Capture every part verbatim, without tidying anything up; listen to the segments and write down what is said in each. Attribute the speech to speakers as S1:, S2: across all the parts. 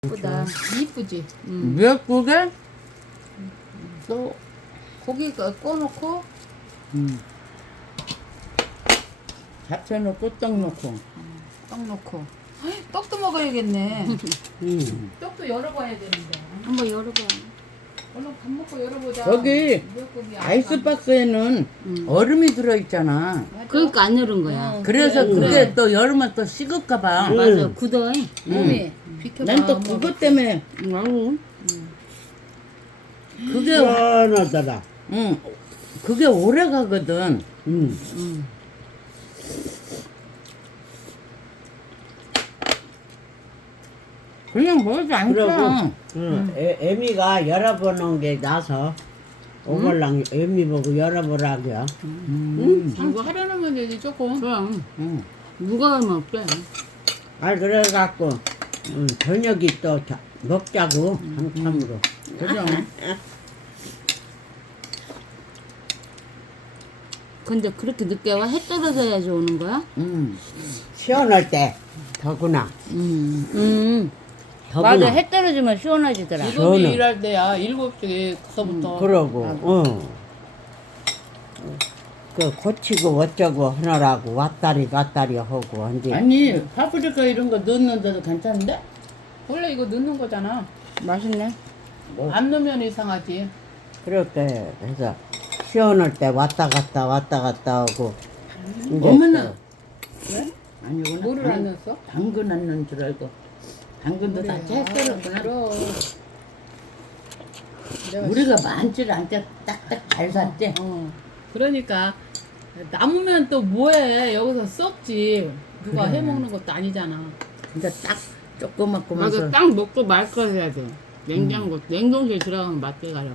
S1: 이쁘다. 이쁘지? 응.
S2: 미역국에 또
S1: 고기 꺼- 꺼놓고
S2: 음. 잡채 넣고 떡 넣고
S1: 떡 넣고. 헉, 떡도 먹어야겠네.
S2: 음.
S1: 떡도 열어봐야 되는데.
S3: 한번 열어봐.
S1: 얼른 밥 먹고 열어보자.
S2: 거기
S1: 미역국이
S2: 아이스박스에는
S3: 음.
S2: 얼음이 들어있잖아.
S1: 맞아.
S3: 그러니까 안 열은 거야.
S1: 어,
S2: 그래서
S1: 그래,
S2: 그게
S1: 그래.
S2: 또 여름에 또 식을까봐.
S3: 맞아, 굳어.
S1: 몸이 비켜봐.
S2: 난 또
S1: 엄마.
S2: 그것 때문에
S3: 아우.
S2: 그게
S4: 시원하더라.
S2: 응 그게 오래 가거든.
S4: 응.
S3: 음.
S2: 그냥 먹어도 안
S4: 그러고
S2: 짜.
S4: 응. 애, 애미가 열어보는 게 나서 오걸랑 애미 보고 열어보라고요.
S2: 음.
S1: 장 차려놓으면 되지 조금.
S3: 그럼
S2: 응.
S3: 누가 하면 어때?
S4: 아 그래갖고 응, 저녁이 또 자, 먹자고 한참으로.
S2: 그죠?
S3: 근데 그렇게 늦게 와? 해 떨어져야지 오는 거야?
S2: 음.
S4: 시원할 때 더구나.
S3: 음. 음.
S4: 더구나.
S3: 맞아, 해 떨어지면 시원하지더라.
S4: 시원해.
S1: 일곱이 일할 때야. 일곱 시부터.
S4: 그러고 응. 그 고치고 어쩌고 하느라고 왔다리 갔다리 하고 언제
S2: 아니 파프리카 이런 거 넣는데도 괜찮은데?
S1: 원래 이거 넣는 거잖아.
S3: 맛있네.
S4: 뭐
S1: 안 넣으면 이상하지.
S4: 그렇게 해서 시원할 때 왔다 갔다 왔다 갔다 하고 이제
S2: 어머나.
S4: 또
S1: 왜?
S2: 아니구나.
S1: 뭐를 안 넣었어?
S2: 당근 안 넣은 줄 알고. 당근도 다
S1: 그래.
S2: 채썰었구나.
S1: 아, 그럼. 내가
S2: 우리가 많지를 않게 딱딱 잘 샀지.
S1: 어. 그러니까 남으면 또 뭐해 여기서 썩지 누가
S2: 그래.
S1: 해먹는 것도 아니잖아.
S2: 근데 딱 조그맣고면서
S3: 맞아, 딱 먹고 말 거 해야 돼. 냉장고, 냉동실 들어가면 맛대가 없어.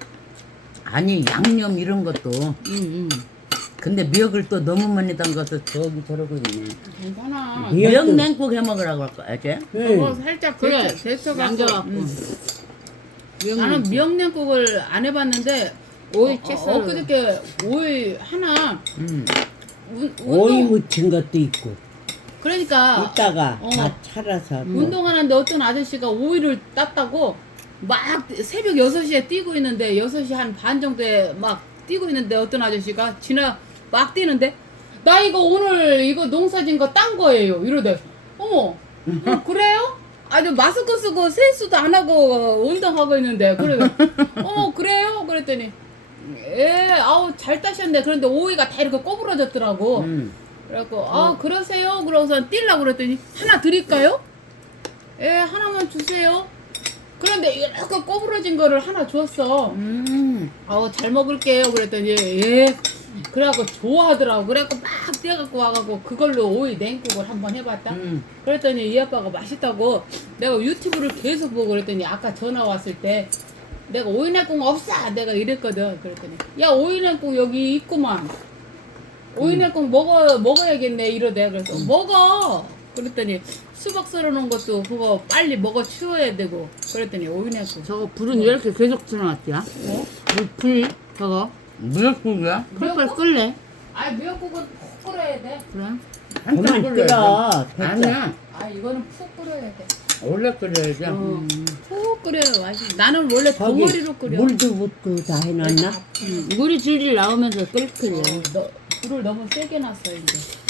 S2: 아니 양념 이런 것도.
S3: 응, 응.
S2: 근데 미역을 또 너무 많이 담가서 저기 저러고 있네.
S1: 괜찮아.
S4: 미역-
S2: 미역 냉국 해 먹으라고 할 거야, 쟤?
S1: 저거
S4: 응.
S1: 살짝
S3: 그래,
S1: 데쳐, 데쳐갖고.
S3: 남겨갖고.
S1: 음.
S3: 미역
S1: 나는
S3: 냉국.
S1: 미역냉국을 안 해봤는데
S3: 오이
S1: 어,
S3: 채
S1: 어,
S3: 썰어.
S1: 엊그저께 오이 하나
S2: 음.
S1: 운,
S4: 오이
S1: 운동
S4: 묻힌 것도 있고
S1: 그러니까
S4: 이따가
S1: 어.
S4: 다 차려서
S1: 운동하는데 어떤 아저씨가 오이를 땄다고 막 새벽 여섯 시에 뛰고 있는데 여섯 시 한 반 정도에 막 뛰고 있는데 어떤 아저씨가 지나 막 뛰는데 나 이거 오늘 이거 농사진 거 딴 거예요 이러대. 어머 어, 그래요? 아주 마스크 쓰고 세수도 안 하고 운동하고 있는데 그래 어머 그래요? 그랬더니 예 아우 잘 따셨네. 그런데 오이가 다 이렇게 꼬부러졌더라고.
S2: 음.
S1: 그래갖고 아 그러세요? 그러고서 뛸라고 그랬더니 하나 드릴까요? 예 하나만 주세요. 그런데 이렇게 꼬부러진 거를 하나 줬어.
S2: 음.
S1: 아우 잘 먹을게요. 그랬더니 예 그래갖고 좋아하더라고. 그래갖고 막 뛰어갖고 와갖고 그걸로 오이 냉국을 한번 해봤다.
S2: 음.
S1: 그랬더니 이 아빠가 맛있다고 내가 유튜브를 계속 보고 그랬더니 아까 전화 왔을 때 내가 오이 냉국 없어 내가 이랬거든. 그랬더니 야 오이 냉국 여기 있구만. 오이 냉국 먹어 먹어야겠네 이러대. 그래서 먹어. 그랬더니 수박 썰어놓은 것도 그거 빨리 먹어 치워야 되고. 그랬더니 오이 냉국.
S3: 저거 불은 왜 이렇게 계속 틀어놨지야?
S1: 뭐?
S3: 불, 불, 저거.
S2: 미역국이야?
S3: 펄펄 끓래.
S1: 아 미역국은 푹 끓여야 돼.
S3: 그래?
S2: 한참
S4: 그만
S2: 끓여야지.
S4: 끓여 됐어.
S2: 아니야.
S1: 아 이거는 푹 끓여야 돼.
S2: 원래 끓여야지.
S1: 어, 푹 끓여야 맛있어. 나는 원래
S4: 거기
S1: 덩어리로 끓여.
S4: 물도 붓고 다 해놨나?
S3: 응. 물이 질질 나오면서 끓끓여.
S1: 어, 너, 불을 너무 세게 놨어 이제.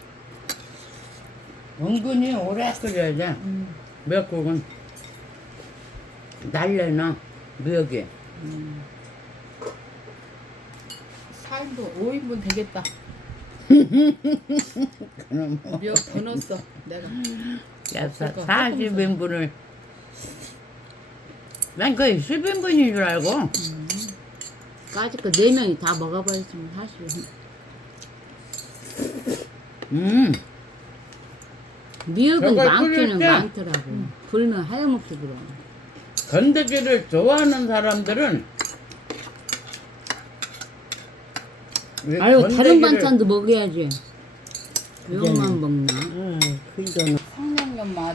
S2: 은근히 오래 끓여야 돼.
S1: 음.
S2: 미역국은 날래나 미역이.
S1: 사 인분, 오 인분 되겠다.
S2: 그럼
S1: 미역 더 넣었어, 내가.
S2: 야, 사,
S1: 그러니까
S2: 사십 인분을 난 거의 십 인분인 줄 알고.
S3: 까짓 거네 명이 다 먹어버렸으면 사실.
S2: 음.
S3: 미역은
S2: 저걸
S3: 많기는
S2: 끓일 때?
S3: 많더라고. 불면 하염없이 들어.
S2: 건더기를 좋아하는 사람들은 왜
S3: 아유, 다른
S2: 건더기를-
S3: 반찬도 먹어야지. 미역만 먹나?
S4: 응, 그거는
S1: 성냥염 맛.